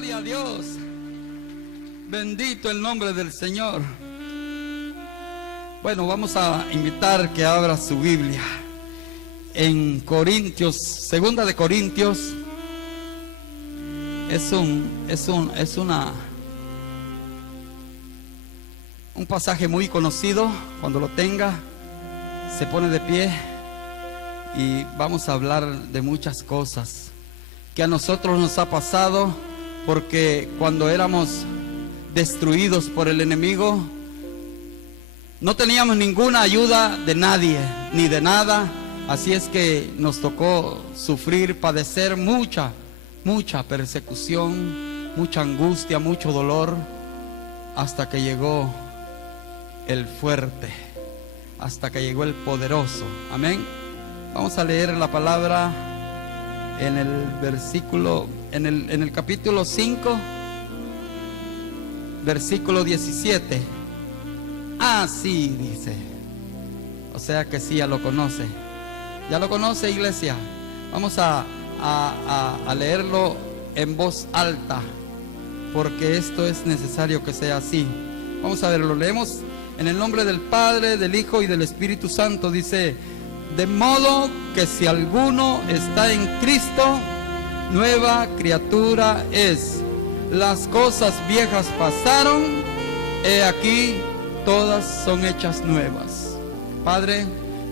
Gloria a Dios. Bendito el nombre del Señor. Bueno, vamos a invitar que abra su Biblia en Corintios, segunda de Corintios. Es un pasaje muy conocido. Cuando lo tenga, se pone de pie y vamos a hablar de muchas cosas que a nosotros nos ha pasado, porque cuando éramos destruidos por el enemigo no teníamos ninguna ayuda de nadie ni de nada. Así es que nos tocó sufrir, padecer mucha persecución, mucha angustia, mucho dolor, hasta que llegó el fuerte, hasta que llegó el poderoso. Amén. Vamos a leer la palabra en el versículo, en el capítulo 5, versículo 17. Así dice. O sea que sí, ya lo conoce. ¿Ya lo conoce, iglesia? Vamos a leerlo en voz alta, porque esto es necesario que sea así. Vamos a ver, lo leemos en el nombre del Padre, del Hijo y del Espíritu Santo. Dice: de modo que si alguno está en Cristo, nueva criatura es. Las cosas viejas pasaron, he aquí, todas son hechas nuevas. Padre,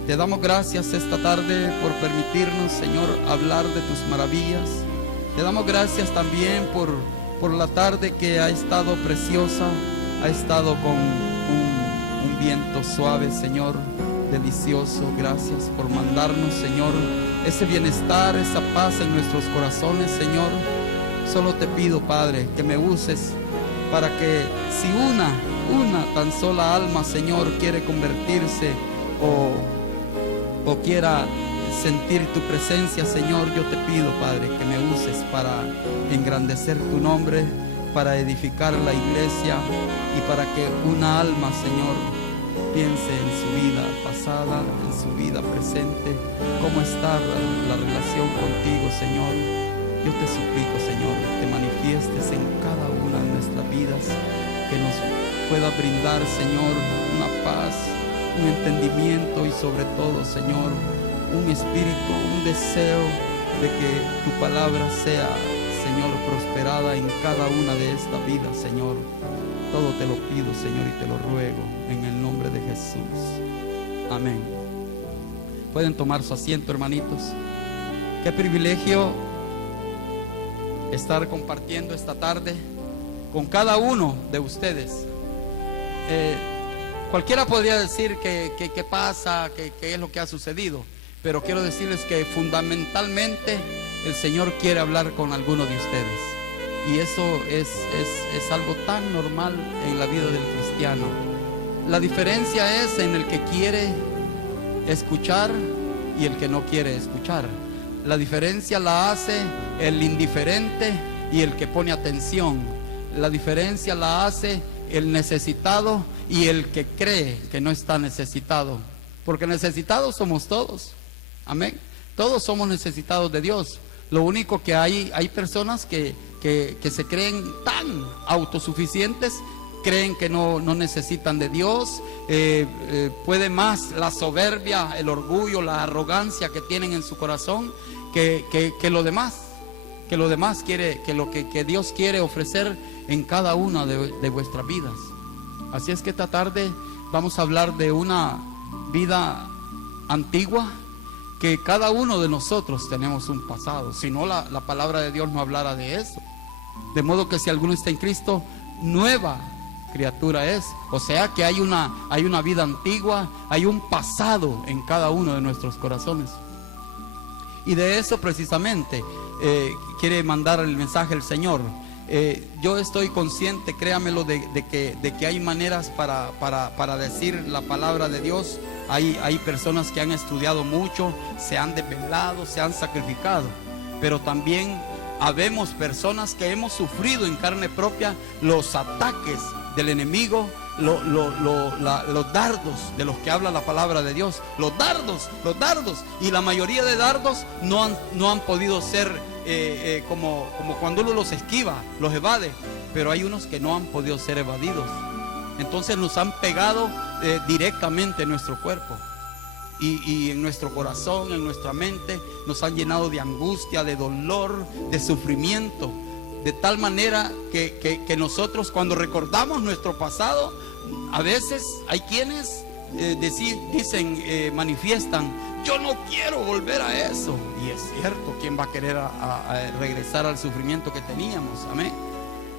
te damos gracias esta tarde por permitirnos, Señor, hablar de tus maravillas. Te damos gracias también por la tarde que ha estado preciosa, ha estado con un viento suave, Señor, delicioso. Gracias por mandarnos, Señor, ese bienestar, esa paz en nuestros corazones, Señor. Solo te pido, Padre, que me uses para que si una tan sola alma, Señor, quiere convertirse o quiera sentir tu presencia, Señor, yo te pido, Padre, que me uses para engrandecer tu nombre, para edificar la iglesia y para que una alma, Señor, piense en su vida pasada, en su vida presente, cómo está la relación contigo, Señor. Yo te suplico, Señor, te manifiestes en cada una de nuestras vidas, que nos pueda brindar, Señor, una paz, un entendimiento y sobre todo, Señor, un espíritu, un deseo de que tu palabra sea, Señor, prosperada en cada una de estas vidas, Señor. Todo te lo pido, Señor, y te lo ruego en el nombre de Jesús. Amén. Pueden tomar su asiento, hermanitos. Qué privilegio estar compartiendo esta tarde con cada uno de ustedes. Cualquiera podría decir qué pasa, qué es lo que ha sucedido, pero quiero decirles que fundamentalmente el Señor quiere hablar con alguno de ustedes, y eso es algo tan normal en la vida del cristiano. La diferencia es en el que quiere escuchar y el que no quiere escuchar. La diferencia la hace el indiferente y el que pone atención. La diferencia la hace el necesitado y el que cree que no está necesitado, porque necesitados somos todos. Amén. Todos somos necesitados de Dios. Lo único que hay personas que se creen tan autosuficientes, creen que no necesitan de Dios. Puede más la soberbia, el orgullo, la arrogancia que tienen en su corazón que lo demás. Que lo demás quiere, que Dios quiere ofrecer en cada una de vuestras vidas. Así es que esta tarde vamos a hablar de una vida antigua, que cada uno de nosotros tenemos un pasado. Si no, la palabra de Dios no hablara de eso. De modo que si alguno está en Cristo, nueva criatura es. O sea que hay una vida antigua, hay un pasado en cada uno de nuestros corazones. Y de eso precisamente quiere mandar el mensaje el Señor. Yo estoy consciente, créamelo, de que hay maneras para decir la palabra de Dios. Hay personas que han estudiado mucho, se han desvelado, se han sacrificado, pero también habemos personas que hemos sufrido en carne propia los ataques del enemigo, los dardos de los que habla la palabra de Dios, los dardos, y la mayoría de dardos no han podido ser como cuando uno los esquiva, los evade, pero hay unos que no han podido ser evadidos. Entonces nos han pegado directamente en nuestro cuerpo y en nuestro corazón, en nuestra mente, nos han llenado de angustia, de dolor, de sufrimiento, de tal manera que nosotros, cuando recordamos nuestro pasado, a veces hay quienes manifiestan: yo no quiero volver a eso. Y es cierto, ¿quién va a querer a regresar al sufrimiento que teníamos? Amén.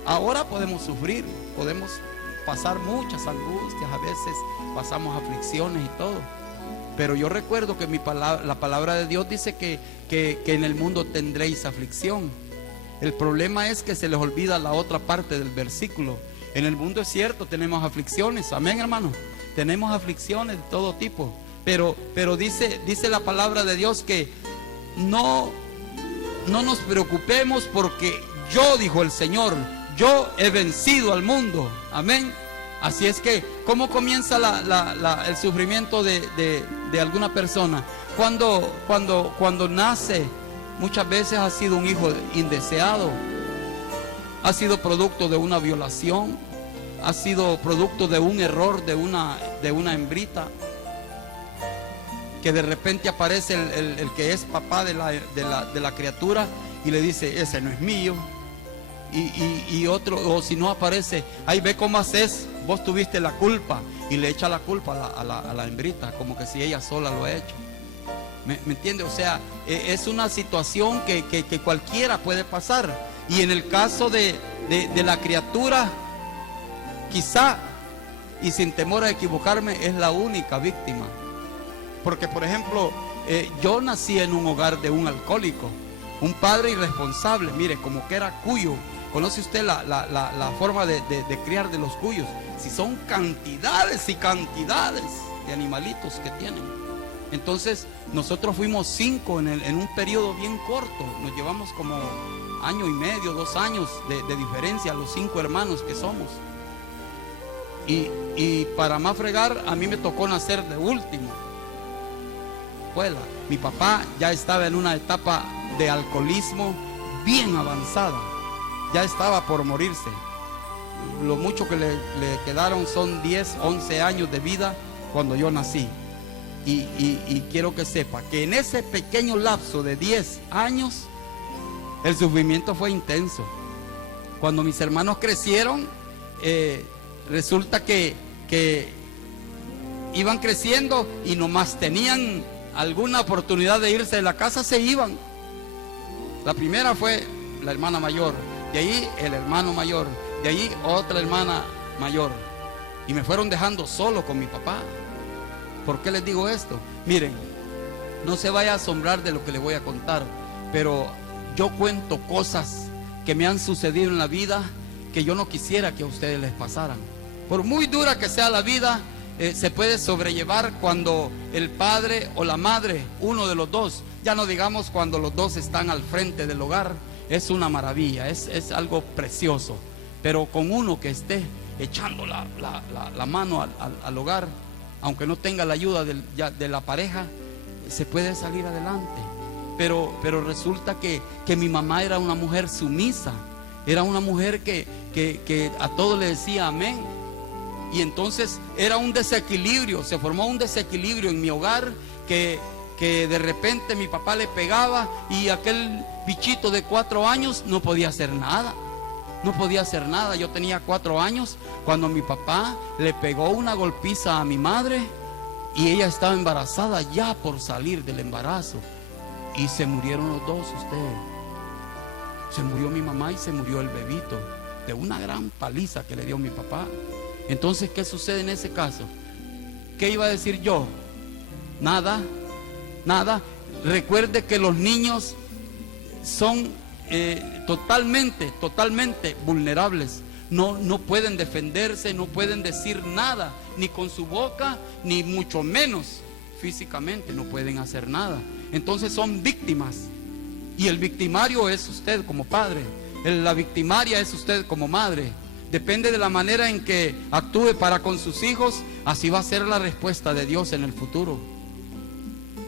Ahora podemos sufrir, podemos pasar muchas angustias, a veces pasamos aflicciones y todo, pero yo recuerdo que la palabra de Dios dice que en el mundo tendréis aflicción. El problema es que se les olvida la otra parte del versículo. En el mundo, es cierto, tenemos aflicciones, amén, hermano, tenemos aflicciones de todo tipo, pero dice la palabra de Dios que no nos preocupemos, porque yo, dijo el Señor, yo he vencido al mundo, amén. Así es que, ¿cómo comienza el sufrimiento de alguna persona? Cuando nace, muchas veces ha sido un hijo indeseado, ha sido producto de una violación, ha sido producto de un error de una hembrita, que de repente aparece el que es papá de la criatura y le dice: ese no es mío. Y otro, o si no aparece: ahí ve cómo haces, vos tuviste la culpa, y le echa la culpa a la hembrita, como que si ella sola lo ha hecho. ¿Me entiende? O sea, es una situación que cualquiera puede pasar. Y en el caso de la criatura, quizá, y sin temor a equivocarme, es la única víctima. Porque, por ejemplo, yo nací en un hogar de un alcohólico, un padre irresponsable, mire, como que era cuyo. ¿Conoce usted la forma de criar de los cuyos? Si son cantidades y cantidades de animalitos que tienen. Entonces, nosotros fuimos 5 en un periodo bien corto. Nos llevamos como 1 año y medio, 2 años de diferencia, los 5 hermanos que somos. Y para más fregar, a mí me tocó nacer de último. Mi papá ya estaba en una etapa de alcoholismo bien avanzada, ya estaba por morirse. Lo mucho que le quedaron son 10, 11 años de vida cuando yo nací. Y quiero que sepa que en ese pequeño lapso de 10 años el sufrimiento fue intenso. Cuando mis hermanos crecieron, resulta que iban creciendo y nomás tenían alguna oportunidad de irse de la casa, se iban. La primera fue la hermana mayor, de ahí el hermano mayor, de ahí otra hermana mayor, y me fueron dejando solo con mi papá. ¿Por qué les digo esto? Miren, no se vaya a asombrar de lo que les voy a contar, pero yo cuento cosas que me han sucedido en la vida que yo no quisiera que a ustedes les pasaran. Por muy dura que sea la vida, se puede sobrellevar cuando el padre o la madre, uno de los dos, ya no digamos cuando los dos están al frente del hogar, es una maravilla, es algo precioso. Pero con uno que esté echando la mano al hogar, aunque no tenga la ayuda de la pareja, se puede salir adelante. Pero resulta que mi mamá era una mujer sumisa, era una mujer que a todo le decía amén. Y entonces era un desequilibrio, se formó un desequilibrio en mi hogar, que de repente mi papá le pegaba y aquel bichito de 4 años no podía hacer nada. No podía hacer nada. Yo tenía 4 años cuando mi papá le pegó una golpiza a mi madre, y ella estaba embarazada, ya por salir del embarazo, y se murieron los dos. Se murió mi mamá y se murió el bebito de una gran paliza que le dio mi papá. Entonces, ¿qué sucede en ese caso? ¿Qué iba a decir yo? Nada. Recuerde que los niños son totalmente vulnerables. No pueden defenderse, no pueden decir nada, ni con su boca, ni mucho menos físicamente, no pueden hacer nada. Entonces son víctimas, y el victimario es usted como padre, la victimaria es usted como madre. Depende de la manera en que actúe para con sus hijos, así va a ser la respuesta de Dios en el futuro.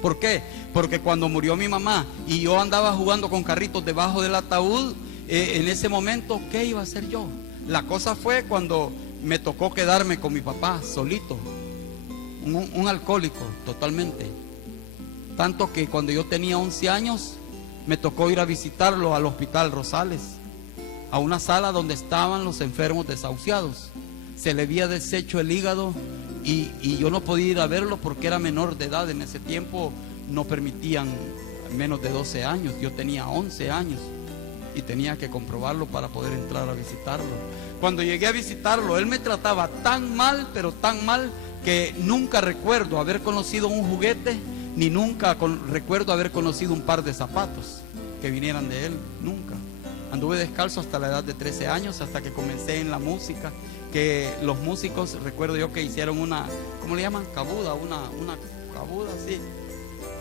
¿Por qué? Porque cuando murió mi mamá y yo andaba jugando con carritos debajo del ataúd, en ese momento, ¿qué iba a hacer yo? La cosa fue cuando me tocó quedarme con mi papá solito, un alcohólico totalmente. Tanto que cuando yo tenía 11 años, me tocó ir a visitarlo al Hospital Rosales, a una sala donde estaban los enfermos desahuciados. Se le había deshecho el hígado y yo no podía ir a verlo porque era menor de edad. En ese tiempo no permitían menos de 12 años. Yo tenía 11 años y tenía que comprobarlo para poder entrar a visitarlo. Cuando llegué a visitarlo, él me trataba tan mal, pero tan mal, que nunca recuerdo haber conocido un juguete, ni nunca recuerdo haber conocido un par de zapatos que vinieran de él. Nunca. Anduve descalzo hasta la edad de 13 años, hasta que comencé en la música, que los músicos, recuerdo yo que hicieron una, ¿cómo le llaman? Cabuda, una cabuda, sí,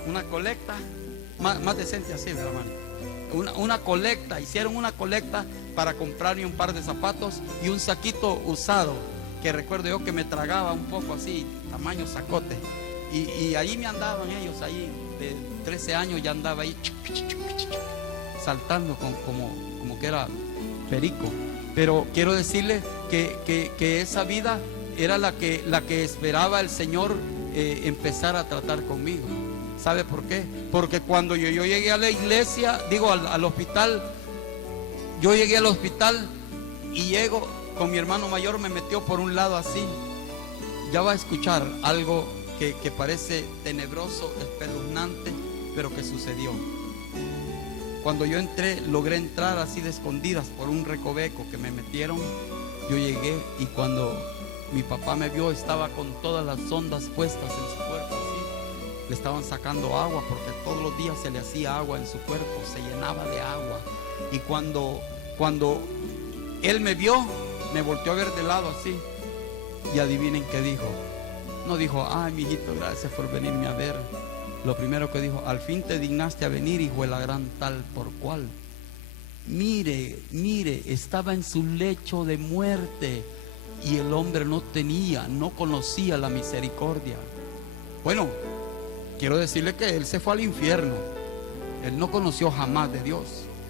una colecta, más decente así, de la mano. Una colecta, hicieron una colecta para comprarme un par de zapatos y un saquito usado, que recuerdo yo que me tragaba un poco así, tamaño sacote. Y ahí me andaban ellos, ahí de 13 años ya andaba ahí saltando como que era perico. Pero quiero decirle que esa vida era la que esperaba el Señor empezar a tratar conmigo. ¿Sabe por qué? Porque cuando yo llegué a la iglesia, digo al hospital, yo llegué al hospital y llego con mi hermano mayor, me metió por un lado así. Ya va a escuchar algo que parece tenebroso, espeluznante, pero que sucedió. Cuando yo logré entrar así de escondidas por un recoveco que me metieron. Yo llegué y cuando mi papá me vio, estaba con todas las sondas puestas en su cuerpo así. Le estaban sacando agua porque todos los días se le hacía agua en su cuerpo, se llenaba de agua. Y cuando él me vio, me volteó a ver de lado así. Y adivinen qué dijo. No dijo, ay, mijito, gracias por venirme a ver. Lo primero que dijo, al fin te dignaste a venir, hijo de la gran tal por cual. Mire, estaba en su lecho de muerte y el hombre no conocía la misericordia. Bueno, quiero decirle que él se fue al infierno. Él no conoció jamás de Dios.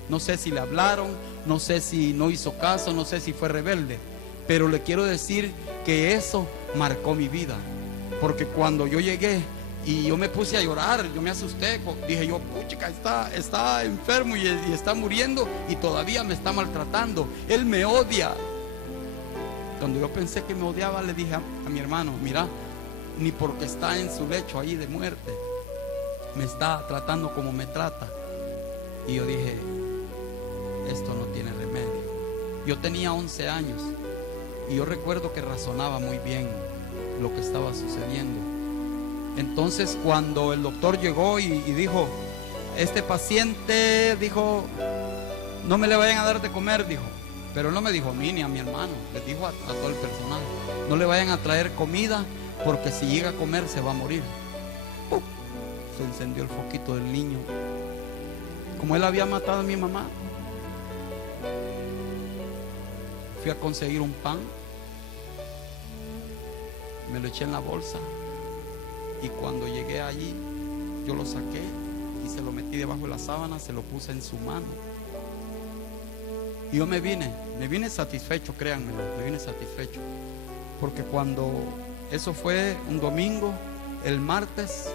No sé si le hablaron, no sé si no hizo caso, no sé si fue rebelde. Pero le quiero decir que eso marcó mi vida. Porque cuando yo llegué y yo me puse a llorar, yo me asusté, dije yo, puchica, está enfermo y está muriendo y todavía me está maltratando, él me odia. Cuando yo pensé que me odiaba, le dije a mi hermano, mira, ni porque está en su lecho ahí de muerte, me está tratando como me trata. Y yo dije, esto no tiene remedio. Yo tenía 11 años y yo recuerdo que razonaba muy bien lo que estaba sucediendo. Entonces cuando el doctor llegó y dijo, este paciente, dijo, no me le vayan a dar de comer, dijo. Pero no me dijo a mí ni a mi hermano, les dijo a todo el personal, no le vayan a traer comida porque si llega a comer se va a morir. Se encendió el foquito del niño. Como él había matado a mi mamá, fui a conseguir un pan, me lo eché en la bolsa y cuando llegué allí yo lo saqué y se lo metí debajo de la sábana, se lo puse en su mano y yo me vine satisfecho, créanmelo, me vine satisfecho, porque cuando eso fue un domingo, el martes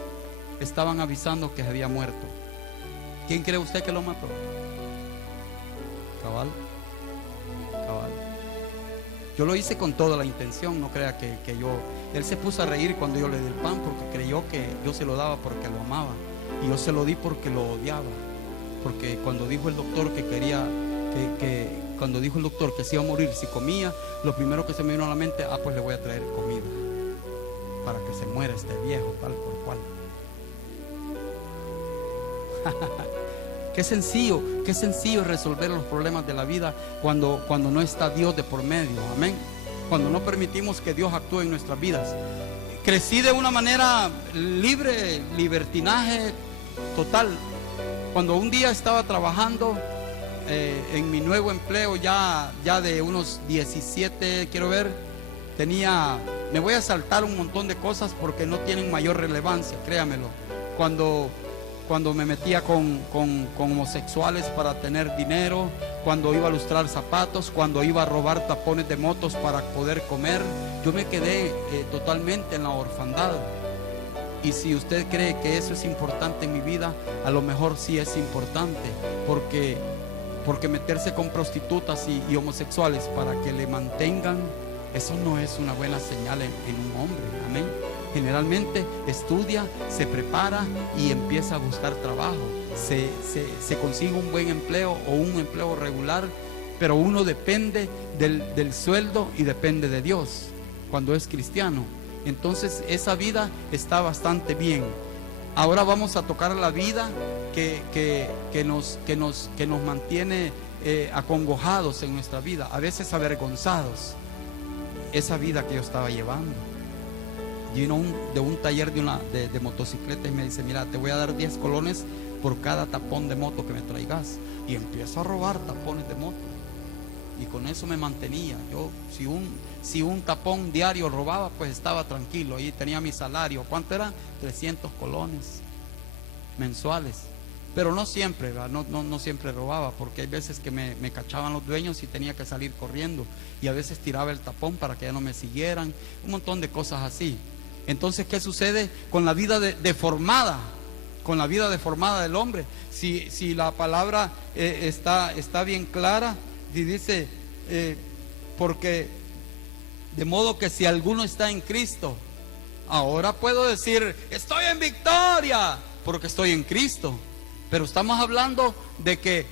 estaban avisando que se había muerto. ¿Quién cree usted que lo mató? Cabal. Yo lo hice con toda la intención, no crea que yo... Él se puso a reír cuando yo le di el pan porque creyó que yo se lo daba porque lo amaba. Y yo se lo di porque lo odiaba. Porque cuando dijo el doctor cuando dijo el doctor que se iba a morir si comía, lo primero que se me vino a la mente, pues le voy a traer comida para que se muera este viejo tal por cual. Qué sencillo resolver los problemas de la vida cuando no está Dios de por medio, amén. Cuando no permitimos que Dios actúe en nuestras vidas. Crecí de una manera libre, libertinaje total. Cuando un día estaba trabajando en mi nuevo empleo, ya de unos 17, quiero ver, me voy a saltar un montón de cosas porque no tienen mayor relevancia, créamelo. cuando me metía con homosexuales para tener dinero, cuando iba a lustrar zapatos, cuando iba a robar tapones de motos para poder comer. Yo me quedé totalmente en la orfandad. Y si usted cree que eso es importante en mi vida, a lo mejor sí es importante, porque meterse con prostitutas y homosexuales para que le mantengan, eso no es una buena señal en un hombre. Amén. Generalmente estudia, se prepara y empieza a buscar trabajo, se consigue un buen empleo o un empleo regular, pero uno depende del sueldo y depende de Dios cuando es cristiano. Entonces esa vida está bastante bien. Ahora vamos a tocar la vida que nos mantiene acongojados en nuestra vida, a veces avergonzados. Esa vida que yo estaba llevando. Vino de un taller de motocicleta y me dice: mira, te voy a dar 10 colones por cada tapón de moto que me traigas. Y empiezo a robar tapones de moto. Y con eso me mantenía. Yo, si un tapón diario robaba, pues estaba tranquilo. Ahí tenía mi salario. ¿Cuánto era? 300 colones mensuales. Pero no siempre, no siempre robaba, porque hay veces que me cachaban los dueños y tenía que salir corriendo. Y a veces tiraba el tapón para que ya no me siguieran. Un montón de cosas así. Entonces, ¿qué sucede con la vida deformada? Con la vida deformada del hombre. Si la palabra está bien clara, y dice, porque de modo que si alguno está en Cristo, ahora puedo decir: estoy en victoria, porque estoy en Cristo. Pero estamos hablando de que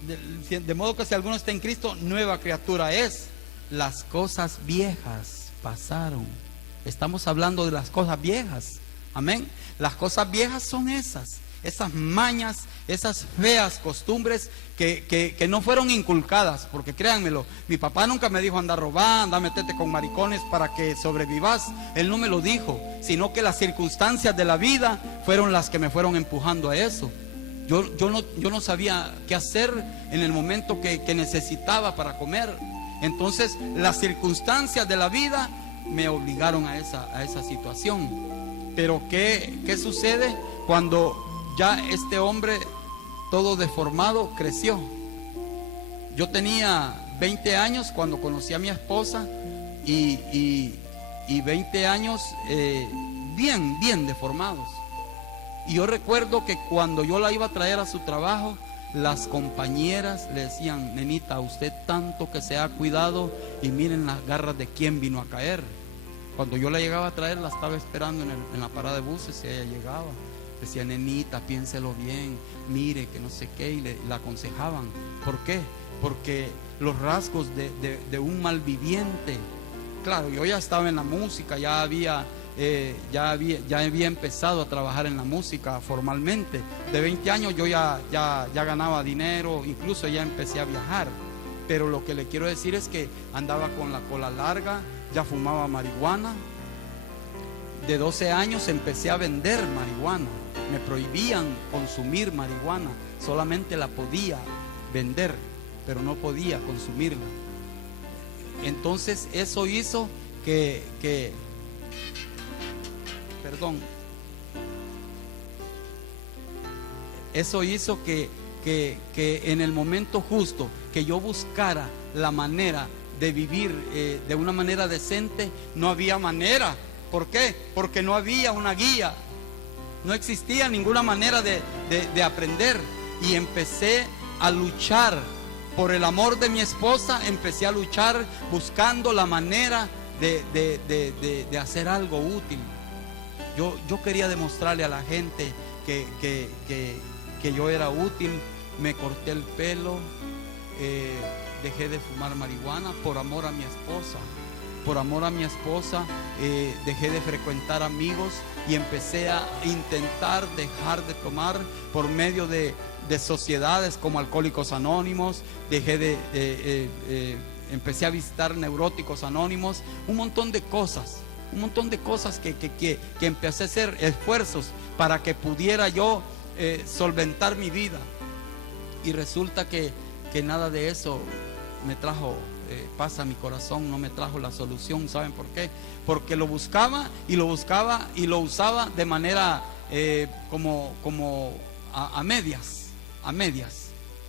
de modo que si alguno está en Cristo, nueva criatura es. Las cosas viejas pasaron. Estamos hablando de las cosas viejas. Amén. Las cosas viejas son esas mañas, esas feas costumbres que no fueron inculcadas, porque créanmelo, mi papá nunca me dijo: anda a robar, anda a meterte con maricones para que sobrevivas. Él no me lo dijo, sino que las circunstancias de la vida fueron las que me fueron empujando a eso. Yo no sabía qué hacer en el momento que necesitaba para comer. Entonces las circunstancias de la vida me obligaron a esa situación. Pero ¿qué sucede cuando ya este hombre todo deformado creció? Yo tenía 20 años cuando conocí a mi esposa y 20 años bien deformados. Y yo recuerdo que cuando yo la iba a traer a su trabajo, las compañeras le decían: nenita, usted tanto que se ha cuidado y miren las garras de quién vino a caer. Cuando yo la llegaba a traer, la estaba esperando en la parada de buses y ella llegaba. Decía: nenita, piénselo bien, mire que no sé qué, y la aconsejaban. ¿Por qué? Porque los rasgos de un malviviente. Claro, yo ya estaba en la música, ya había empezado a trabajar en la música formalmente. De 20 años yo ya ganaba dinero, incluso ya empecé a viajar. Pero lo que le quiero decir es que andaba con la cola larga, ya fumaba marihuana. De 12 años empecé a vender marihuana. Me prohibían consumir marihuana, solamente la podía vender, pero no podía consumirla. Entonces eso hizo eso hizo que en el momento justo que yo buscara la manera de vivir de una manera decente, no había manera. ¿Por qué? Porque no había una guía, no existía ninguna manera de aprender. Y empecé a luchar por el amor de mi esposa, empecé a luchar buscando la manera de hacer algo útil. Yo quería demostrarle a la gente que yo era útil. Me corté el pelo, dejé de fumar marihuana por amor a mi esposa. Por amor a mi esposa dejé de frecuentar amigos y empecé a intentar dejar de tomar por medio de sociedades como Alcohólicos Anónimos. Empecé a visitar Neuróticos Anónimos, un montón de cosas que empecé a hacer esfuerzos para que pudiera yo solventar mi vida. Y resulta que nada de eso me trajo paz a mi corazón, no me trajo la solución. ¿Saben por qué? Porque lo buscaba y lo usaba de manera como a medias.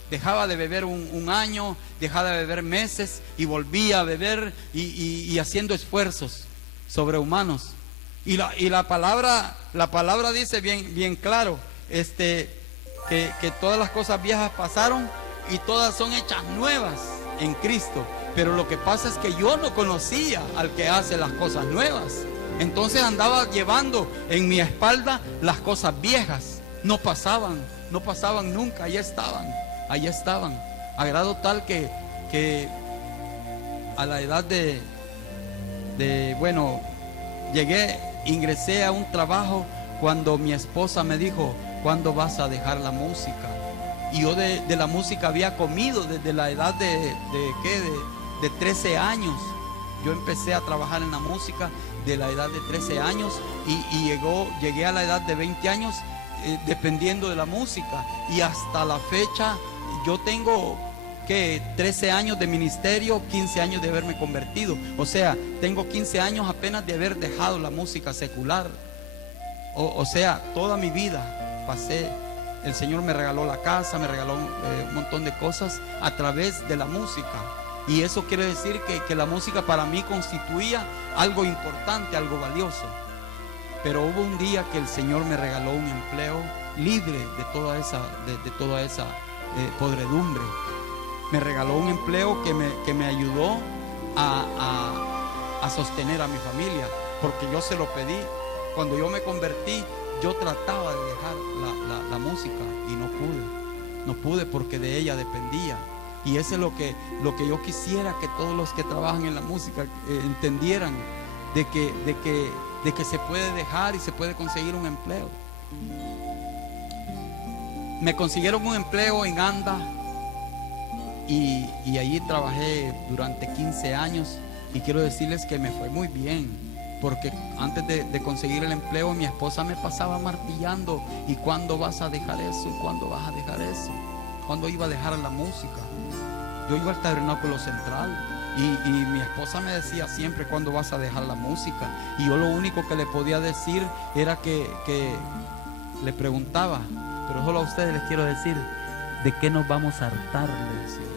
Dejaba de beber un año, dejaba de beber meses y volvía a beber y haciendo esfuerzos sobrehumanos. Y la palabra dice bien claro, que todas las cosas viejas pasaron y todas son hechas nuevas en Cristo. Pero lo que pasa es que yo no conocía al que hace las cosas nuevas. Entonces andaba llevando en mi espalda las cosas viejas. No pasaban nunca, ahí estaban. A grado tal que a la edad ingresé a un trabajo cuando mi esposa me dijo: ¿cuándo vas a dejar la música? Y yo de la música había comido desde la edad de 13 años. Yo empecé a trabajar en la música de la edad de 13 años y llegué a la edad de 20 años dependiendo de la música. Y hasta la fecha yo tengo 13 años de ministerio, 15 años de haberme convertido. O sea, tengo 15 años apenas de haber dejado la música secular. O sea, toda mi vida pasé. El Señor me regaló la casa, me regaló un montón de cosas a través de la música. Y eso quiere decir que la música para mí constituía algo importante, algo valioso. Pero hubo un día que el Señor me regaló un empleo libre de toda esa podredumbre. Me regaló un empleo que me ayudó a sostener a mi familia, porque yo se lo pedí. Cuando yo me convertí, yo trataba de dejar la música y no pude porque de ella dependía. Y eso es lo que yo quisiera que todos los que trabajan en la música entendieran, de que se puede dejar y se puede conseguir un empleo. Me consiguieron un empleo en ANDA y allí trabajé durante 15 años y quiero decirles que me fue muy bien. Porque antes de conseguir el empleo, mi esposa me pasaba martillando: ¿y cuándo vas a dejar eso? ¿Y cuándo vas a dejar eso? ¿Cuándo iba a dejar la música? Yo iba al Tabernáculo Central y mi esposa me decía siempre: ¿cuándo vas a dejar la música? Y yo lo único que le podía decir era que le preguntaba, pero solo a ustedes les quiero decir: ¿de qué nos vamos a hartar? Le decía.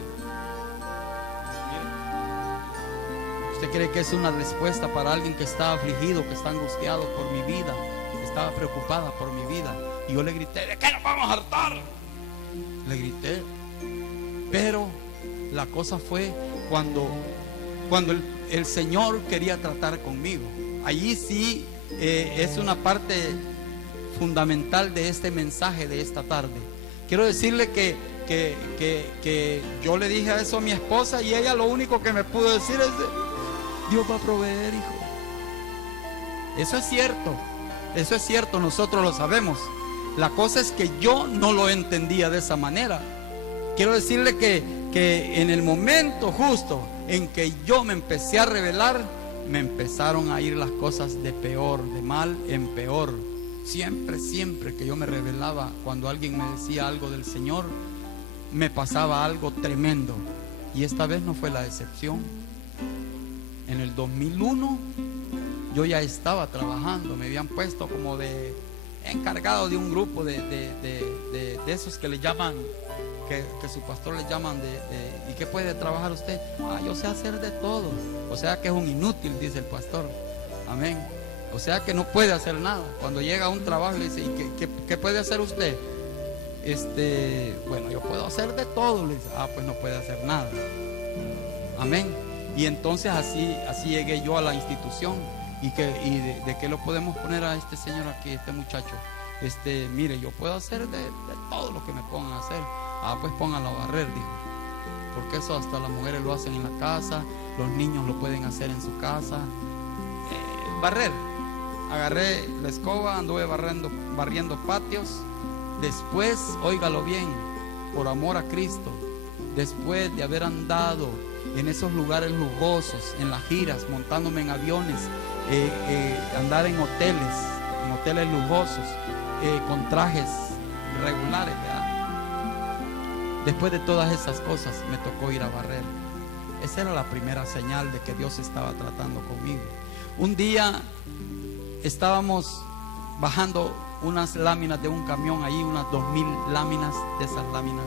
¿Usted cree que es una respuesta para alguien que está afligido, que está angustiado por mi vida, que estaba preocupada por mi vida? Y yo le grité: ¿de qué nos vamos a hartar? Le grité. Pero la cosa fue cuando el Señor quería tratar conmigo. Allí sí es una parte fundamental de este mensaje de esta tarde. Quiero decirle que yo le dije eso a mi esposa y ella lo único que me pudo decir es: Dios va a proveer, hijo. Eso es cierto, nosotros lo sabemos. La cosa es que yo no lo entendía de esa manera. Quiero decirle que en el momento justo en que yo me empecé a rebelar, me empezaron a ir las cosas de peor, de mal en peor. Siempre que yo me rebelaba, cuando alguien me decía algo del Señor, me pasaba algo tremendo. Y esta vez no fue la excepción. En el 2001 yo ya estaba trabajando, me habían puesto como de encargado de un grupo de esos que le llaman, que su pastor le llaman ¿y qué puede trabajar usted? Yo sé hacer de todo. O sea que es un inútil, dice el pastor. Amén. O sea que no puede hacer nada. Cuando llega a un trabajo le dice: ¿y qué puede hacer usted? Bueno, yo puedo hacer de todo. Le dice: pues no puede hacer nada. Amén. Y entonces así llegué yo a la institución. ¿Y de qué lo podemos poner a este señor aquí, este muchacho? Mire, yo puedo hacer de todo lo que me pongan a hacer. Pues pónganlo a barrer, dijo. Porque eso hasta las mujeres lo hacen en la casa, los niños lo pueden hacer en su casa. Barrer. Agarré la escoba, anduve barriendo patios. Después, óigalo bien, por amor a Cristo, después de haber andado en esos lugares lujosos, en las giras, montándome en aviones, andar en hoteles lujosos, con trajes regulares, ¿verdad? Después de todas esas cosas me tocó ir a barrer. esa era la primera señal de que Dios estaba tratando conmigo. Un día estábamos bajando unas láminas de un camión, ahí unas 2000 láminas de esas láminas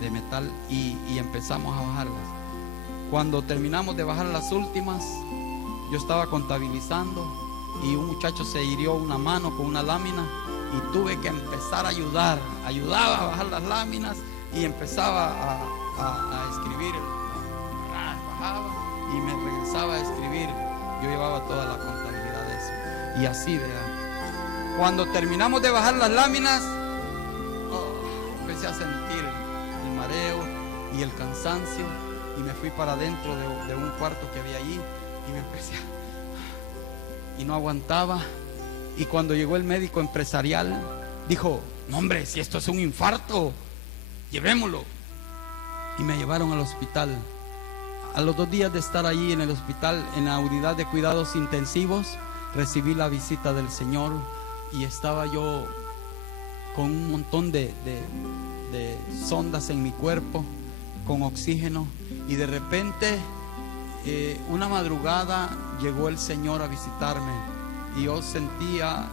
de metal, y empezamos a bajarlas. Cuando terminamos de bajar las últimas, yo estaba contabilizando y un muchacho se hirió una mano con una lámina y tuve que empezar a ayudar. Ayudaba a bajar las láminas y empezaba a escribir. Bajaba y me regresaba a escribir. Yo llevaba toda la contabilidad de eso. Y así, ¿verdad? Cuando terminamos de bajar las láminas, empecé a sentir el mareo y el cansancio, y me fui para adentro de un cuarto que había allí y me empecé y no aguantaba. Y cuando llegó el médico empresarial, dijo: no, hombre, si esto es un infarto, llevémoslo. Y me llevaron al hospital. A los 2 días de estar allí en el hospital, en la unidad de cuidados intensivos, recibí la visita del Señor, y estaba yo con un montón de sondas en mi cuerpo, con oxígeno, y de repente una madrugada llegó el Señor a visitarme, y yo sentía,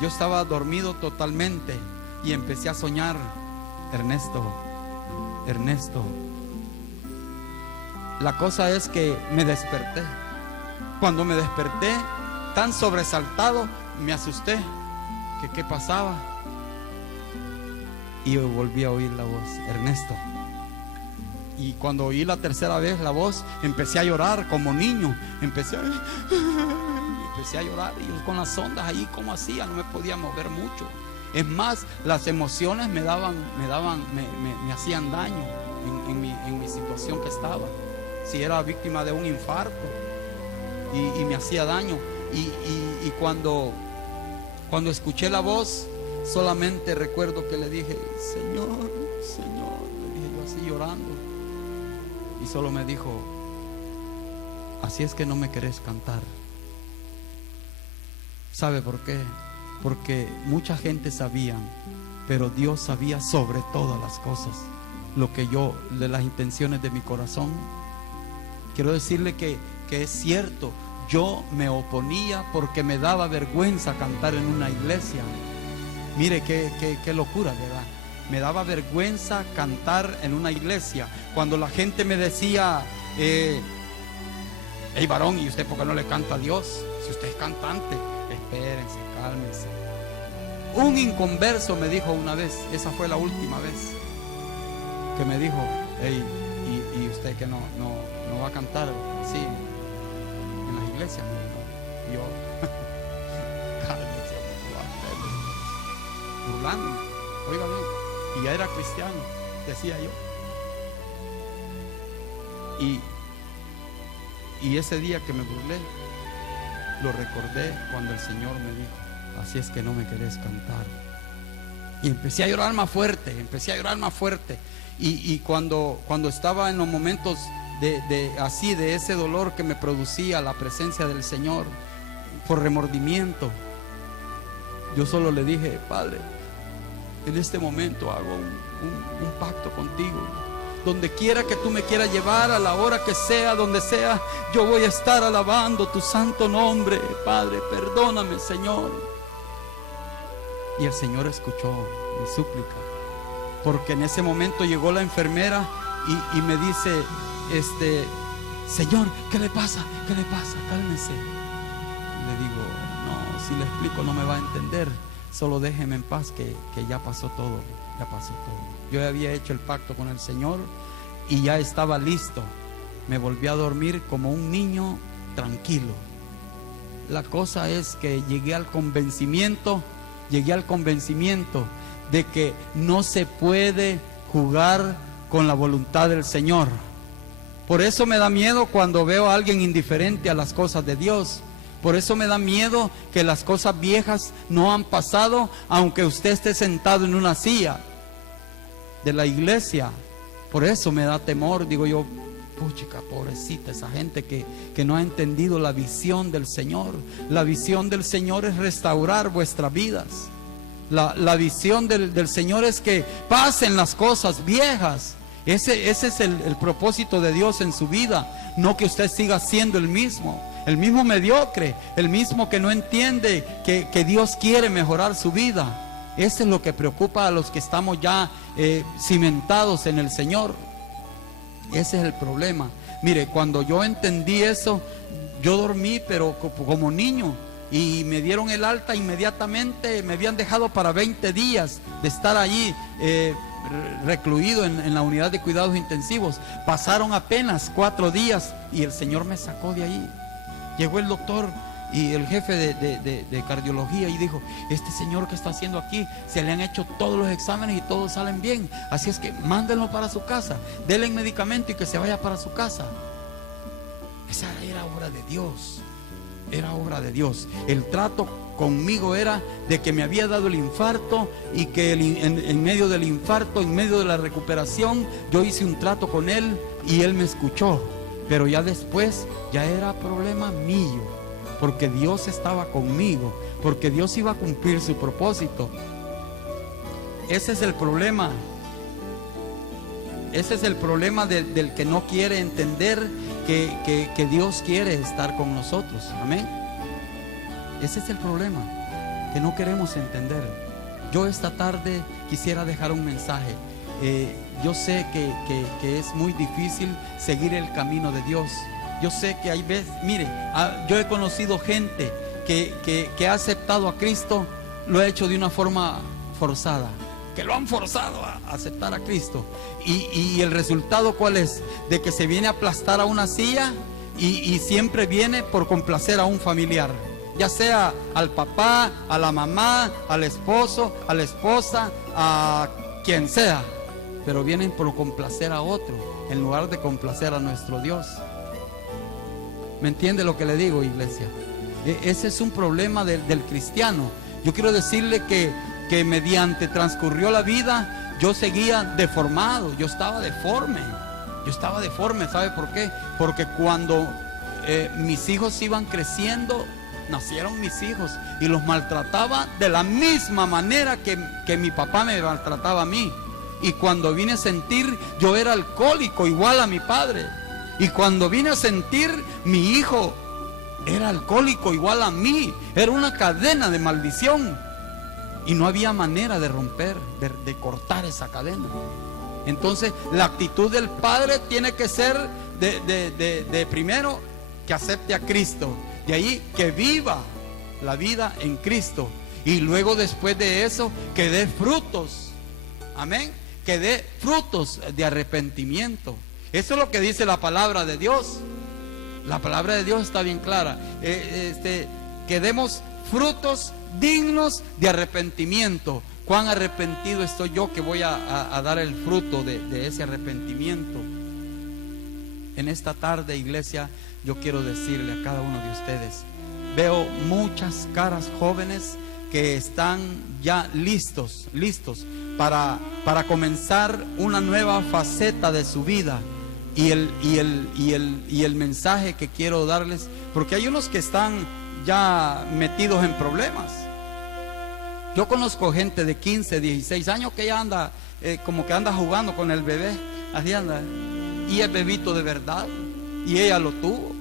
yo estaba dormido totalmente, y empecé a soñar: Ernesto, Ernesto. La cosa es que me desperté. Cuando me desperté, tan sobresaltado, me asusté, que qué pasaba, y yo volví a oír la voz: Ernesto. Y cuando oí la tercera vez la voz, empecé a llorar como niño. Empecé a llorar, y yo con las ondas ahí, como hacía, no me podía mover mucho. Es más, las emociones me hacían daño en mi situación que estaba. Si era víctima de un infarto, y me hacía daño. Y cuando escuché la voz, solamente recuerdo que le dije: Señor, Señor, le dije yo así llorando. Y solo me dijo: así es que no me querés cantar. ¿Sabe por qué? Porque mucha gente sabía, pero Dios sabía sobre todas las cosas lo que yo, de las intenciones de mi corazón. Quiero decirle que es cierto, yo me oponía porque me daba vergüenza cantar en una iglesia. Mire qué locura, ¿verdad? Me daba vergüenza cantar en una iglesia. Cuando la gente me decía: hey varón, ¿y usted por qué no le canta a Dios? Si usted es cantante. Espérense, cálmense. Un inconverso me dijo una vez, esa fue la última vez, que me dijo: hey, ¿y usted que no va a cantar así en las iglesias? Y yo, cálmense, burlándome. Oiga bien, y ya era cristiano, decía yo. Y ese día que me burlé, lo recordé cuando el Señor me dijo: así es que no me querés cantar. Y empecé a llorar más fuerte, y cuando estaba en los momentos de ese dolor que me producía la presencia del Señor, por remordimiento, yo solo le dije: Padre, en este momento hago un pacto contigo. Donde quiera que tú me quieras llevar, a la hora que sea, donde sea, yo voy a estar alabando tu santo nombre. Padre, perdóname, Señor. Y el Señor escuchó mi súplica, porque en ese momento llegó la enfermera y me dice: Señor, ¿qué le pasa? ¿Qué le pasa? Cálmese. Le digo: no, si le explico no me va a entender. Solo déjeme en paz, que ya pasó todo. Ya pasó todo. Yo había hecho el pacto con el Señor y ya estaba listo. Me volví a dormir como un niño tranquilo. La cosa es que llegué al convencimiento de que no se puede jugar con la voluntad del Señor. Por eso me da miedo cuando veo a alguien indiferente a las cosas de Dios. Por eso me da miedo que las cosas viejas no han pasado, aunque usted esté sentado en una silla de la iglesia. Por eso me da temor, digo yo: puchica, pobrecita esa gente que no ha entendido la visión del Señor. La visión del Señor es restaurar vuestras vidas. La visión del Señor es que pasen las cosas viejas Ese es el propósito de Dios en su vida. No que usted siga siendo el mismo mediocre, el mismo que no entiende que Dios quiere mejorar su vida. Eso es lo que preocupa a los que estamos ya cimentados en el Señor. Ese es el problema. Mire, cuando yo entendí eso, yo dormí pero como niño, y me dieron el alta inmediatamente. Me habían dejado para 20 días de estar allí recluido en la unidad de cuidados intensivos. Pasaron apenas 4 días y el Señor me sacó de ahí. Llegó el doctor y el jefe de cardiología y dijo: este señor que está haciendo aquí, se le han hecho todos los exámenes y todos salen bien, así es que mándenlo para su casa, denle medicamento y que se vaya para su casa. Esa era obra de Dios. Era obra de Dios. El trato conmigo era de que me había dado el infarto y que en medio del infarto, en medio de la recuperación, yo hice un trato con él y él me escuchó. Pero ya después ya era problema mío, porque Dios estaba conmigo, porque Dios iba a cumplir su propósito. Ese es el problema. Ese es el problema del que no quiere entender que Dios quiere estar con nosotros. Amén. Ese es el problema, que no queremos entender. Yo esta tarde quisiera dejar un mensaje. Yo sé que es muy difícil seguir el camino de Dios. Yo sé que hay veces, mire, yo he conocido gente que ha aceptado a Cristo, lo ha hecho de una forma forzada, que lo han forzado a aceptar a Cristo. Y el resultado, ¿cuál es? De que se viene a aplastar a una silla y siempre viene por complacer a un familiar, ya sea al papá, a la mamá, al esposo, a la esposa, a quien sea, pero vienen por complacer a otro en lugar de complacer a nuestro Dios. ¿Me entiende lo que le digo, iglesia? Ese es un problema del cristiano. Yo quiero decirle que mediante transcurrió la vida, yo seguía deformado, yo estaba deforme, ¿sabe por qué? Porque cuando mis hijos iban creciendo, nacieron mis hijos y los maltrataba de la misma manera que mi papá me maltrataba a mí. Y cuando vine a sentir, yo era alcohólico igual a mi padre. Y cuando vine a sentir, mi hijo era alcohólico igual a mí. Era una cadena de maldición. Y no había manera de romper, de cortar esa cadena. Entonces, la actitud del padre tiene que ser de primero, que acepte a Cristo. De ahí, que viva la vida en Cristo. Y luego, después de eso, que dé frutos. Amén. Que dé frutos de arrepentimiento. Eso es lo que dice la palabra de Dios. La palabra de Dios está bien clara. Que demos frutos dignos de arrepentimiento. ¿Cuán arrepentido estoy yo que voy a dar el fruto de ese arrepentimiento? En esta tarde, iglesia, yo quiero decirle a cada uno de ustedes, veo muchas caras jóvenes que están ya listos para comenzar una nueva faceta de su vida. Y el mensaje que quiero darles, porque hay unos que están ya metidos en problemas. Yo conozco gente de 15, 16 años que ya anda como que anda jugando con el bebé, así anda, y es bebito de verdad, y ella lo tuvo,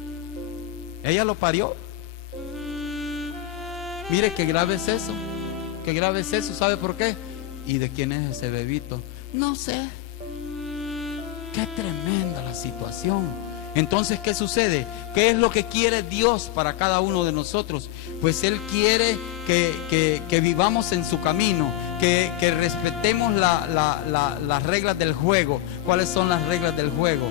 ella lo parió. Mire qué grave es eso, ¿sabe por qué? ¿Y de quién es ese bebito? No sé. Qué tremenda la situación. Entonces, ¿qué sucede? ¿Qué es lo que quiere Dios para cada uno de nosotros? Pues Él quiere que vivamos en su camino, que respetemos las reglas del juego. ¿Cuáles son las reglas del juego?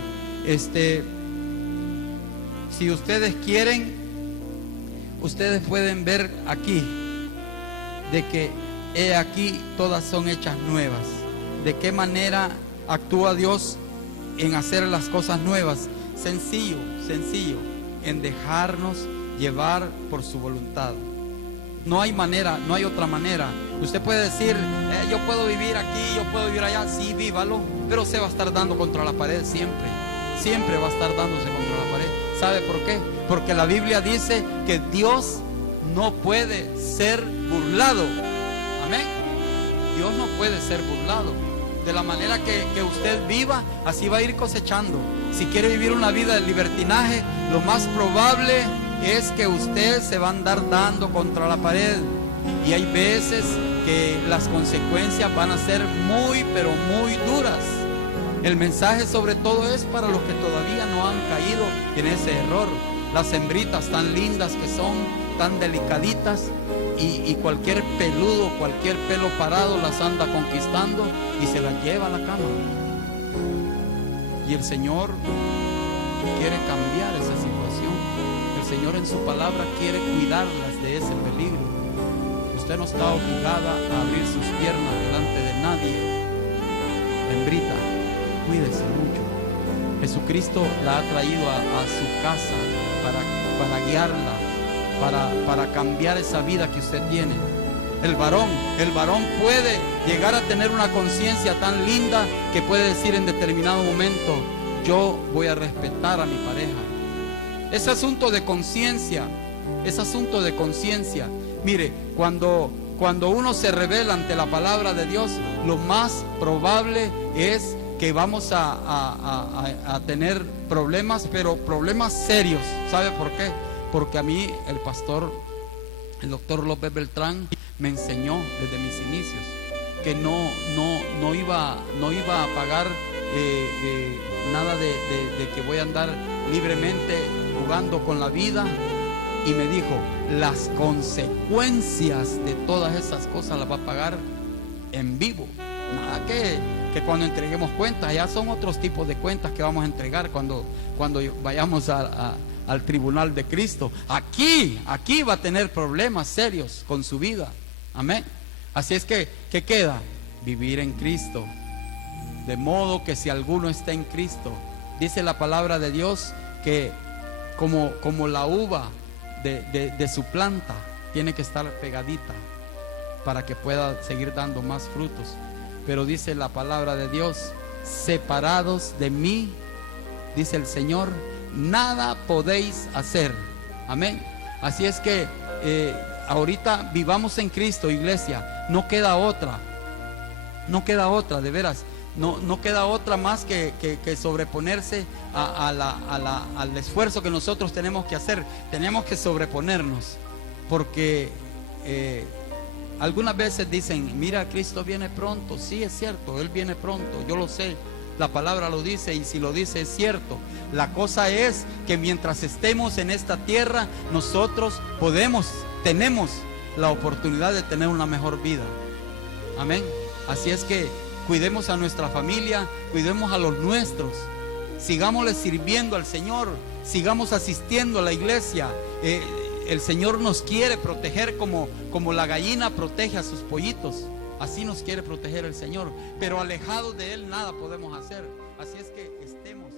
Si ustedes quieren, ustedes pueden ver aquí, de que he aquí todas son hechas nuevas. ¿De qué manera actúa Dios en hacer las cosas nuevas? Sencillo, en dejarnos llevar por su voluntad. No hay manera, no hay otra manera. Usted puede decir, yo puedo vivir aquí, yo puedo vivir allá. Sí, vívalo, pero se va a estar dando contra la pared siempre va a estar dándose contra la pared. ¿Sabe por qué? Porque la Biblia dice que Dios no puede ser burlado. Amén. Dios no puede ser burlado. de la manera que usted viva, así va a ir cosechando. Si quiere vivir una vida de libertinaje, lo más probable es que usted se va a andar dando contra la pared. Y hay veces que las consecuencias van a ser muy, pero muy duras. El mensaje sobre todo es para los que todavía no han caído en ese error. Las hembritas tan lindas que son, tan delicaditas, y cualquier peludo, cualquier pelo parado las anda conquistando y se las lleva a la cama. Y el Señor quiere cambiar esa situación. El Señor en su palabra quiere cuidarlas de ese peligro. Usted no está obligada a abrir sus piernas delante de nadie. Hembrita, cuídese mucho. Jesucristo la ha traído a su casa para guiarla, para cambiar esa vida que usted tiene. El varón puede llegar a tener una conciencia tan linda que puede decir en determinado momento: yo voy a respetar a mi pareja. Es asunto de conciencia, es asunto de conciencia. Mire, cuando uno se revela ante la palabra de Dios, lo más probable es que vamos a tener problemas, pero problemas serios. ¿Sabe por qué? Porque a mí el doctor López Beltrán me enseñó desde mis inicios que no iba a pagar nada de que voy a andar libremente jugando con la vida. Y me dijo, las consecuencias de todas esas cosas las va a pagar en vivo. Nada que cuando entreguemos cuentas, ya son otros tipos de cuentas que vamos a entregar cuando vayamos al tribunal de Cristo. Aquí va a tener problemas serios con su vida. Amén. Así es que, ¿qué queda? Vivir en Cristo. De modo que si alguno está en Cristo, dice la palabra de Dios que como la uva de su planta tiene que estar pegadita para que pueda seguir dando más frutos. Pero dice la palabra de Dios: separados de mí, dice el Señor, nada podéis hacer. Amén. Así es que ahorita vivamos en Cristo, iglesia. No queda otra, de veras. No queda otra más que sobreponerse al esfuerzo que nosotros tenemos que hacer. Tenemos que sobreponernos, porque algunas veces dicen: mira, Cristo viene pronto. Sí, es cierto, Él viene pronto, yo lo sé, la palabra lo dice, y si lo dice es cierto. La cosa es que mientras estemos en esta tierra, nosotros tenemos la oportunidad de tener una mejor vida. Amén. Así es que cuidemos a nuestra familia, cuidemos a los nuestros, sigámosle sirviendo al Señor, sigamos asistiendo a la iglesia. El Señor nos quiere proteger como la gallina protege a sus pollitos. Así nos quiere proteger el Señor, pero alejados de Él nada podemos hacer. Así es que estemos